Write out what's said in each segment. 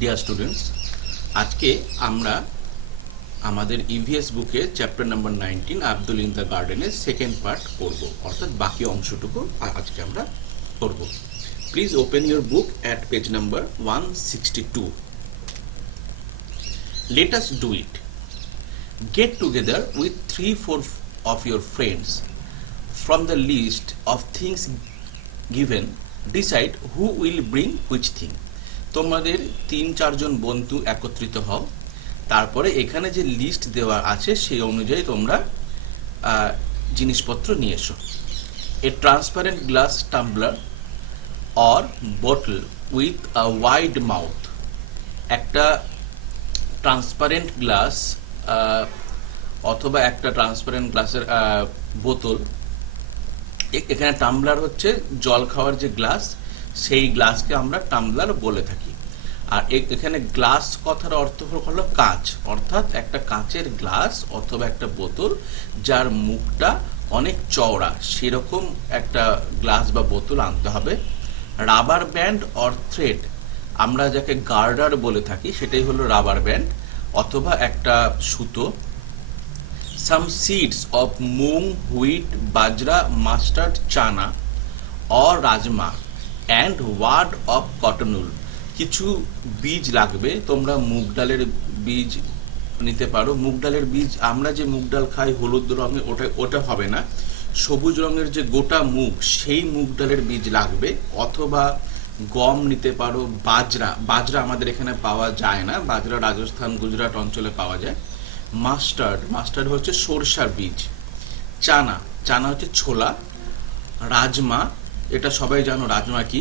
Dear students, আজকে আমরা আমাদের ইভিএস বুকে chapter number 19 Abdul in the গার্ডেনের সেকেন্ড পার্ট করব, অর্থাৎ বাকি অংশটুকু আজকে আমরা করব। Please open your book at page number 162। Let us do it. Get together with 3-4 of your friends. From the list of things given, decide who will bring which thing. তোমাদের 3-4 জন বন্ধু একত্রিত হও, তারপরে এখানে যে লিস্ট দেওয়া আছে সেই অনুযায়ী তোমরা জিনিসপত্র নিয়ে এসো। A transparent glass tumbler or bottle with a wide mouth. একটা ট্রান্সপারেন্ট গ্লাস অথবা একটা ট্রান্সপারেন্ট গ্লাসের বোতল। এখানে টাম্বলার হচ্ছে জল খাওয়ার যে গ্লাস, সেই গ্লাসকে আমরা টাম্বলার বলে থাকি। আর এখানে গ্লাস কথার অর্থ হলো কাঁচ, অর্থাৎ একটা কাঁচের গ্লাস অথবা একটা বোতল যার মুখটা অনেক চওড়া, সেরকম একটা গ্লাস বা বোতল আনতে হবে। রাবার ব্যান্ড অর থ্রেড, আমরা যাকে গার্ডার বলে থাকি সেটাই হলো রাবার ব্যান্ড অথবা একটা সুতো। Some seeds of moong, wheat, bajra, mustard, chana or rajma and wad of cotton wool. কিছু বীজ লাগবে, তোমরা মুগ ডালের বীজ নিতে পারো। মুগ ডালের বীজ, আমরা যে মুগ ডাল খাই হলুদ রঙের, ওটা হবে না। সবুজ রঙের যে গোটা মুগ, সেই মুগ ডালের বীজ লাগবে। অথবা গম নিতে পারো। বাজরা আমাদের এখানে পাওয়া যায় না, বাজরা রাজস্থান, গুজরাট অঞ্চলে পাওয়া যায়। মাস্টার্ড হচ্ছে সরষার বীজ। চানা হচ্ছে ছোলা। রাজমা, এটা সবাই জানো রাজমা কি।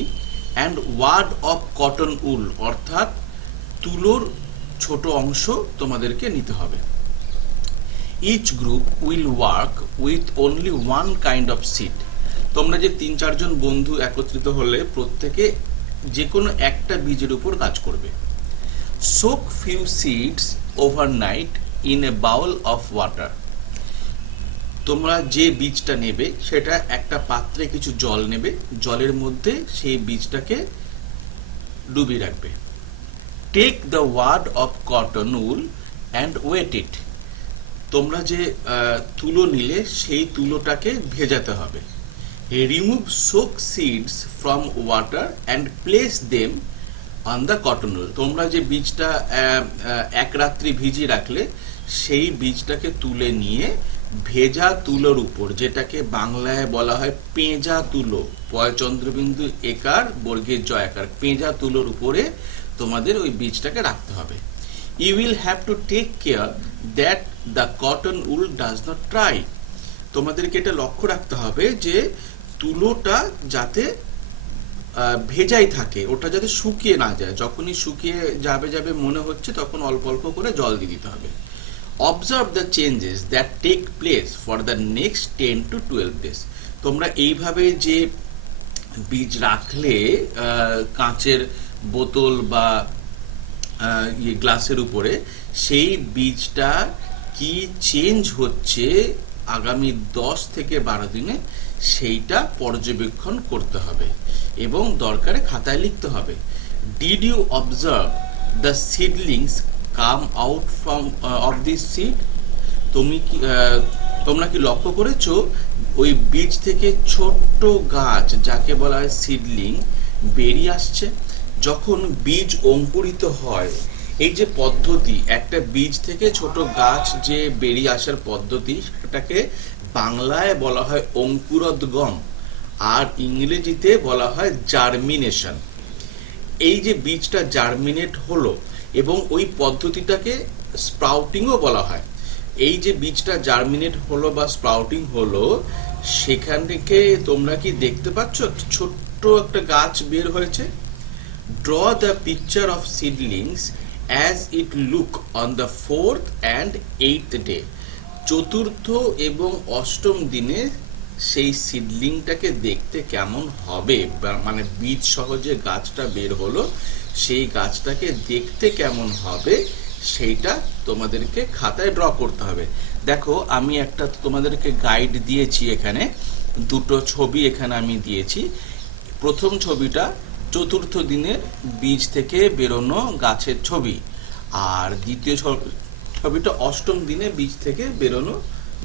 And wad of cotton wool, অর্থাৎ তুলোর ছোট অংশ তোমাদেরকে নিতে হবে। Each group will work with only one kind of seed. তোমরা যে 3-4 জন বন্ধু একত্রিত হলে প্রত্যেকে যে কোনো একটা বীজের উপর কাজ করবে। Soak few seeds overnight in a bowl of water. তোমরা যে বীজটা নেবে সেটা একটা পাত্রে কিছু জল নেবে, জলের মধ্যে সেই বীজটাকে ডুবিয়ে রাখবে। Take the wad of cotton wool and wet it. তোমরা যে তুলো নিলে সেই তুলোটাকে ভেজাতে হবে। Remove soak seeds from water and place them on the cotton wool. তোমরা যে বীজটা এক রাত্রি ভিজিয়ে রাখলে সেই বীজটাকে তুলে নিয়ে ভেজা তুলোর উপর, যেটাকে বাংলায় বলা হয় পেঁজা তুলো, পয়চন্দ্রবিন্দু একার বর্গের জয়াকার, পেঁজা তুলোর উপরে তোমাদের ওই বীজটাকে রাখতে হবে। You will have to take care that the cotton wool does not dry. তোমাদেরকে এটা লক্ষ্য রাখতে হবে যে তুলোটা যাতে ভেজাই থাকে, ওটা যাতে শুকিয়ে না যায়। যখনই শুকিয়ে যাবে মনে হচ্ছে তখন অল্প অল্প করে জল দিয়ে দিতে হবে। Observe the changes that take place for the next 10 to 12 days। তোমরা এইভাবে যে বীজ রাখলে কাঁচের বোতল বা গ্লাসের উপরে, সেই বীজটা কি চেঞ্জ হচ্ছে আগামী 10 থেকে 12 দিনে সেইটা পর্যবেক্ষণ করতে হবে এবং দরকারে খাতায় লিখতে হবে। Did you observe the seedlings come out from of this seed. তোমরা কি লক্ষ্য করেছো ওই বীজ থেকে ছোট্ট গাছ, যাকে বলা হয় সিডলিং, বেরিয়ে আসছে? যখন বীজ অঙ্কুরিত হয়, এই যে পদ্ধতি, একটা বীজ থেকে ছোট গাছ যে বেরিয়ে আসার পদ্ধতি, সেটাকে বাংলায় বলা হয় অঙ্কুরোদ্গম আর ইংরেজিতে বলা হয় জার্মিনেশন। এই যে বীজটা জার্মিনেট হলো, এবং ওই পদ্ধতিটাকে স্প্রাউটিংও বলা হয়। এই যে বীজটা জার্মিনেট হলো বা স্প্রাউটিং হলো, সেখান থেকে তোমরা কি দেখতে পাচ্ছ ছোট্ট একটা গাছ বের হয়েছে? Draw the picture of seedlings as it look on the 4th and 8th day. চতুর্থ এবং অষ্টম দিনে সেই সিডলিংটাকে দেখতে কেমন হবে, মানে বীজ সহ যে গাছটা বের হলো সেই গাছটাকে দেখতে কেমন হবে সেইটা তোমাদেরকে খাতায় ড্র করতে হবে। দেখো, আমি একটা তোমাদেরকে গাইড দিয়েছি, এখানে দুটো ছবি এখানে আমি দিয়েছি। প্রথম ছবিটা চতুর্থ দিনে বীজ থেকে বেরোনো গাছের ছবি, আর দ্বিতীয় ছবিটা অষ্টম দিনে বীজ থেকে বেরোনো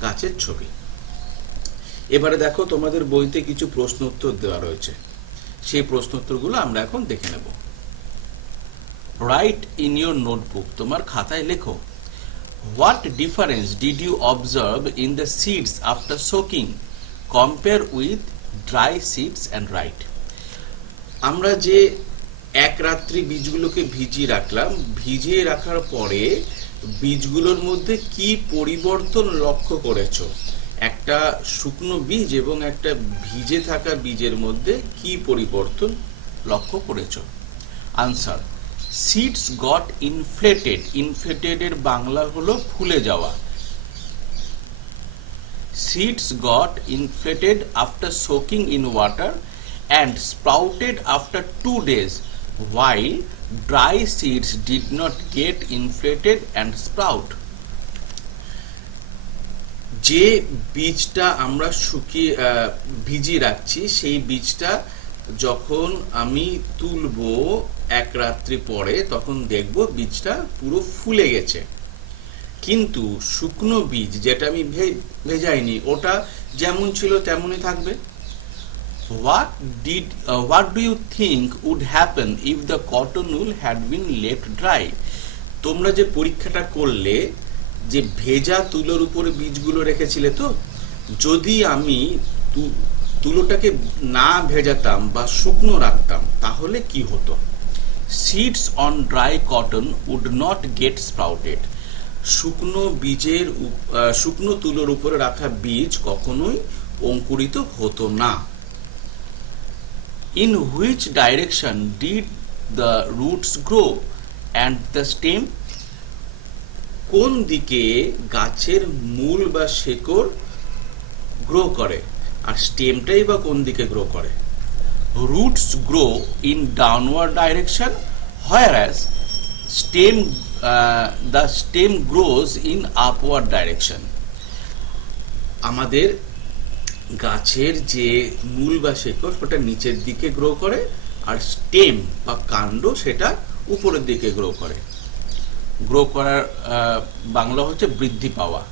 গাছের ছবি। এবারে দেখো তোমাদের বইতে কিছু প্রশ্ন উত্তর দেওয়া রয়েছে, সেই প্রশ্ন উত্তরগুলো আমরা এখন দেখে নেব। রাইট ইন ইউর নোটবুক, তোমার খাতায় লেখো, what difference did you observe in the seeds after soaking, compare with dry seeds and write. আমরা যে এক রাত্রি বীজগুলোকে ভিজিয়ে রাখলাম, ভিজিয়ে রাখার পরে বীজগুলোর মধ্যে কি পরিবর্তন লক্ষ্য করেছো? একটা শুকনো বীজ এবং একটা ভিজে থাকা বীজের মধ্যে কি পরিবর্তন লক্ষ্য করেছো? Answer, seeds goat inflated. Inflated এর বাংলা হলো ফুলে যাওয়া। Seeds goat inflated after soaking in water and sprouted after 2 days, while dry seeds did not get inflated and sprout. যে বীজটা আমরা শুকিয়ে ভিজিয়ে রাখছি, সেই বীজটা যখন আমি তুলবো এক রাত্রি পরে, তখন দেখব বীজটা পুরো ফুলে গেছে। কিন্তু শুকনো বীজ যেটা আমি ভেজাইনি, ওটা যেমন ছিল তেমনই থাকবে। What do you think would happen if the cotton wool had been left dry? তোমরা যে পরীক্ষাটা করলে, যে ভেজা তুলোর উপরে বীজগুলো রেখেছিলে, তো যদি আমি তুলোটাকে না ভেজাতাম বা শুকনো রাখতাম, তাহলে কি হতো? Seeds on dry cotton would not get sprouted. শুকনো তুলোর উপরে রাখা বীজ কখনোই অঙ্কুরিত হতো না। In which direction did the roots grow and the stem? কোন দিকে গাছের মূল বা শেকড় গ্রো করে, আর স্টেমটাই বা কোন দিকে গ্রো করে? Roots grow in downward direction, whereas the stem grows in upward direction. আমাদের গাছের যে মূল বা শেকড় সেটা নিচের দিকে গ্রো করে, আর স্টেম বা কাণ্ড সেটা উপরের দিকে গ্রো করে। গ্রো করার বাংলা হচ্ছে বৃদ্ধি পাওয়া।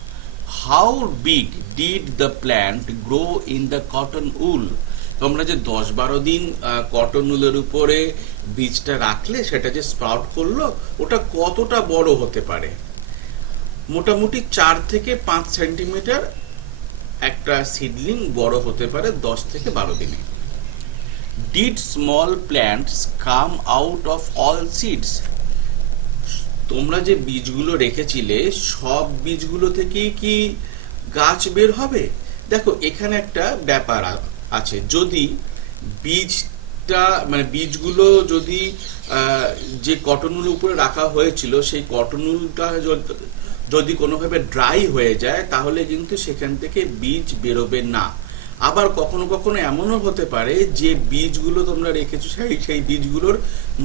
How big did the plant grow in the cotton wool? তোমরা যে 10-12 দিন কটন উলের উপরে বীজটা রাখলে, সেটা যে স্প্রাউট করলো, ওটা কতটা বড় হতে পারে? মোটামুটি 4 থেকে 5 সেন্টিমিটার একটা সিডলিং বড় হতে পারে 10 থেকে 12 দিনে। Did small plants come out of all seeds? তোমরা যে বীজগুলো রেখেছিলে, সব বীজগুলো থেকেই কি গাছ বের হবে? দেখো, এখানে একটা ব্যাপার আছে। যদি বীজগুলো যদি যে কটন উলের উপরে রাখা হয়েছিল, সেই কটন উলটা যদি কোনোভাবে ড্রাই হয়ে যায়, তাহলে কিন্তু সেখান থেকে বীজ বেরোবে না। আবার কখনো কখনো এমনও হতে পারে যে বীজগুলো তোমরা রেখেছো, সেই বীজগুলোর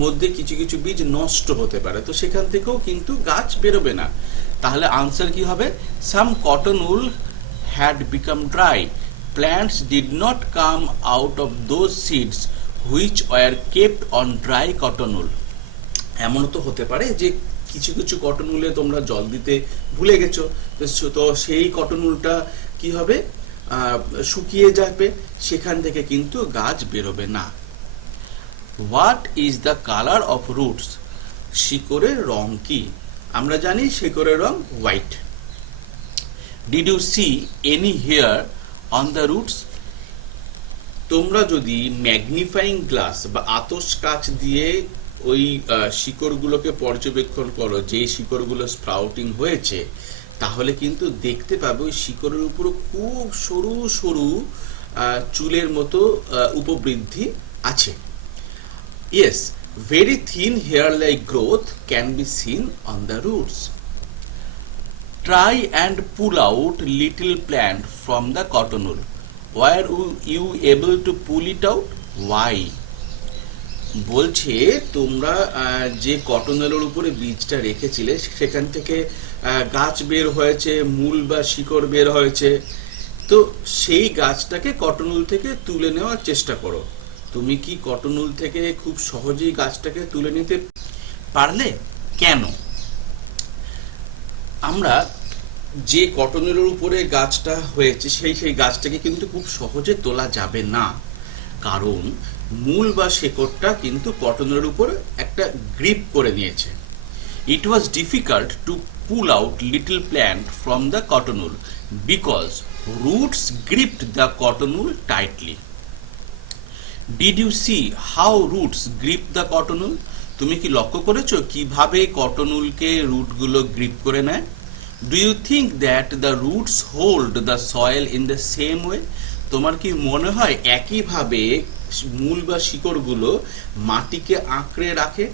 মধ্যে কিছু কিছু বীজ নষ্ট হতে পারে, তো সেখান থেকেও কিন্তু গাছ বেরোবে না। তাহলে আনসার কি হবে? Some cotton wool had become dry, plants did not come out of those seeds which were kept on dry cotton wool. এমনও তো হতে পারে যে কিছু কিছু কটন উলে তোমরা জল দিতে ভুলে গেছো, তো সেই কটন উলটা কি হবে? শুকিয়ে যাবে, সেখান থেকে কিন্তু গাছ বেরোবে না। What is the colour of roots? শিকড়ের রং কি? আমরা জানি শিকড়ের রং white. Did you see any hair on the roots? তোমরা যদি ম্যাগনিফাইং গ্লাস বা আতশ কাঁচ দিয়ে ওই শিকড়গুলোকে পর্যবেক্ষণ করো, যে শিকড়গুলো স্প্রাউটিং হয়েছে, তাহলে কিন্তু দেখতে পাবে ওই শিকড়ের উপর খুব সরু সরু চুলের মতো উপবৃদ্ধি আছে। Yes, very thin hair-like growth can be seen on the roots. Try and pull out little plant from the cotton wool. Were you able to pull it out? Why? বলছে তোমরা যে কটন উলের উপরে বীজটা রেখেছিলে, সেখান থেকে গাছ বের হয়েছে, মূল বা শিকড় বের হয়েছে, তো সেই গাছটাকে কটন উল থেকে তুলে নেওয়ার চেষ্টা করো। তুমি কি কটন উল থেকে খুব সহজেই গাছটাকে তুলে নিতে পারলে? কেন? আমরা যে কটন উলের উপরে গাছটা হয়েছে সেই গাছটাকে কিন্তু খুব সহজে তোলা যাবে না, কারণ মূল বা শেকড়টা কিন্তু কটন উলের উপর একটা গ্রিপ করে নিয়েছে। It was difficult to pull out little plant from the cotton wool because roots gripped the cotton wool tightly. Did you see how roots grip the cotton wool? তুমি কি লক্ষ্য করেছো কিভাবে কটন উলকে রুটগুলো গ্রিপ করে নেয়? Do you think that the roots hold the soil in the same way? তোমার কি মনে হয় একইভাবে মূল বা শিকড়গুলো মাটিকে আঁকড়ে রাখে?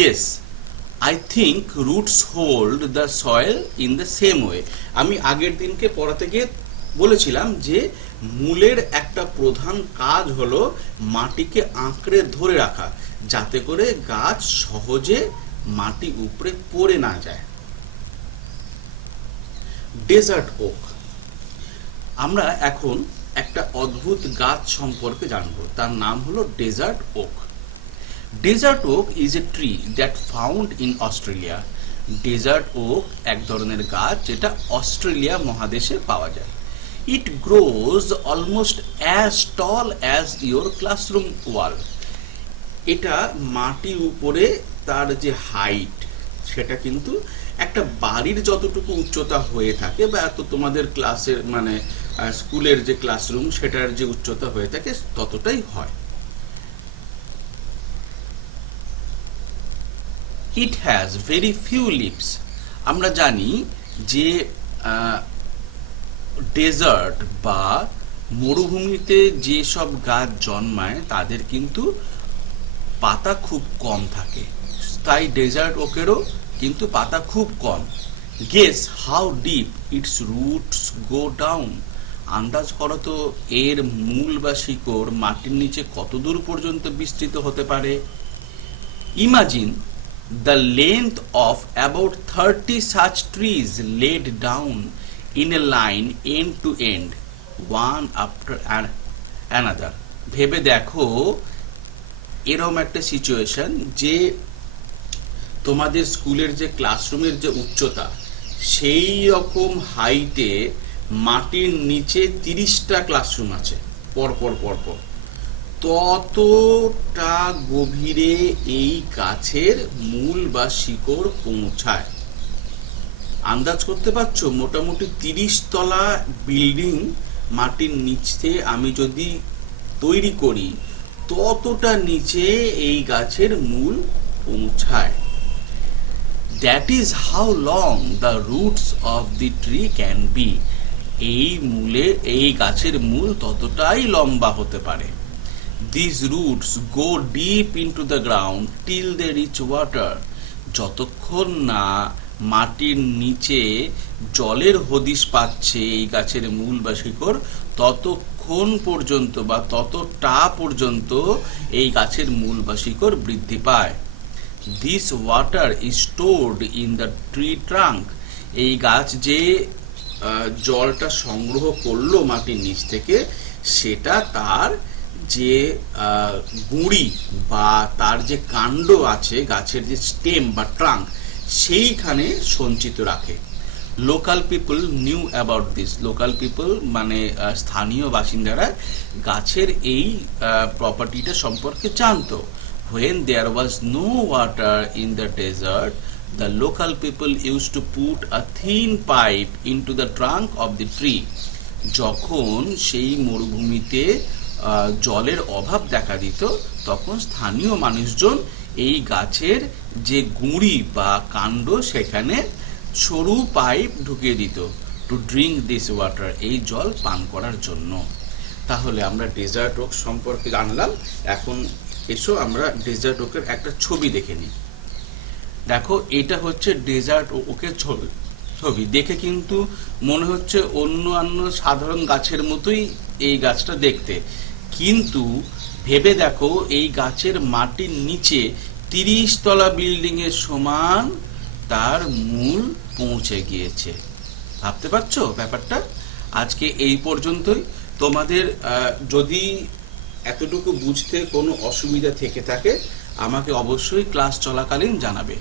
Yes, I think roots hold the soil in the same way. আমি আগের দিনকে পড়াতে গিয়ে বলেছিলাম যে মূলের একটা প্রধান কাজ হলো মাটিকে আঁকড়ে ধরে রাখা, যাতে করে গাছ সহজে মাটি উপরে পড়ে না যায়। Desert oak. আমরা এখন একটা অদ্ভুত গাছ সম্পর্কে জানবো, তার নাম হলো desert oak. Desert oak is a tree that found in Australia. ডেজার্ট ওক এক ধরনের গাছ যেটা অস্ট্রেলিয়া মহাদেশে পাওয়া যায়। It grows almost as tall as your classroom wall. এটা মাটির উপরে তার যে হাইট সেটা কিন্তু একটা বাড়ির যতটুকু উচ্চতা হয়ে থাকে, বা এত তোমাদের ক্লাসের মানে স্কুলের যে ক্লাসরুম সেটার যে উচ্চতা হয়ে থাকে ততটাই হয়। It has very few leaves. আমরা জানি যে ডেজার্ট বা মরুভূমিতে যে সব গাছ জন্মায় তাদের কিন্তু পাতা খুব কম থাকে, তাই ডেজার্ট ওকেরও কিন্তু পাতা খুব কম। Guess how deep its roots go down. আন্দাজ করো তো এর মূল বা শিকড় মাটির নিচে কত দূর পর্যন্ত বিস্তৃত হতে পারে। Imagine the length of about 30 such trees laid down in a line end to end, one after another. ভেবে দেখো এরকম একটা সিচুয়েশন যে তোমাদের স্কুলের যে ক্লাসরুমের যে উচ্চতা সেই রকম হাইটে মাটির নিচে 30টা ক্লাসরুম আছে পরপর পরপর, ততটা গভীরে এই গাছের মূল বা শিকড় পৌঁছায়। আন্দাজ করতে পারছো মোটামুটি 30 তলা বিল্ডিং মাটির নিচে আমি যদি তৈরি করি ততটা নিচে এই গাছের মূল পৌঁছায়। That is how long the roots of the tree can be. এই গাছের মূল ততটাই লম্বা হতে পারে। These roots go deep into the ground till they reach water. যতক্ষণ না মাটির নিচে জলের হদিশ পাচ্ছে এই গাছের মূল বা শিকড়, ততক্ষণ পর্যন্ত বা ততটা পর্যন্ত এই গাছের মূল বা শিকড় বৃদ্ধি পায়। This water is stored in the tree trunk. এই গাছ যে জলটা সংগ্রহ করলো মাটির নিচ থেকে সেটা তার যে গুঁড়ি বা তার যে কাণ্ড আছে গাছের যে স্টেম বা ট্রাঙ্ক সেইখানে সঞ্চিত রাখে। Local people new about this. Local people মানে স্থানীয় বাসিন্দারা গাছের এই প্রপার্টিটা সম্পর্কে জানতো। When there was no water in the desert, the local people used to put a thin pipe into the trunk of the tree. যখন সেই মরুভূমিতে জলের অভাব দেখা দিত তখন স্থানীয় মানুষজন এই গাছের যে গুঁড়ি বা কাণ্ড সেখানে সরু পাইপ ঢুকিয়ে দিত টু ড্রিঙ্ক দিস ওয়াটার, এই জল পান করার জন্য। তাহলে আমরা ডেজার্ট ওক সম্পর্কে জানলাম। এখন এসো আমরা ডেজার্ট ওকের একটা ছবি দেখে নিই। দেখো এটা হচ্ছে ডেজার্ট ওকের ছবি। দেখে কিন্তু মনে হচ্ছে অন্যান্য সাধারণ গাছের মতোই এই গাছটা দেখতে, কিন্তু ভেবে দেখো এই গাছের মাটির নিচে 30 তলা বিল্ডিং এর সমান তার মূল পৌঁছে গিয়েছে। ভাবতে পারছো ব্যাপারটা? আজকে এই পর্যন্তই। তোমাদের যদি এতটুকু বুঝতে কোনো অসুবিধা থেকে থাকে আমাকে অবশ্যই ক্লাস চলাকালীন জানাবে।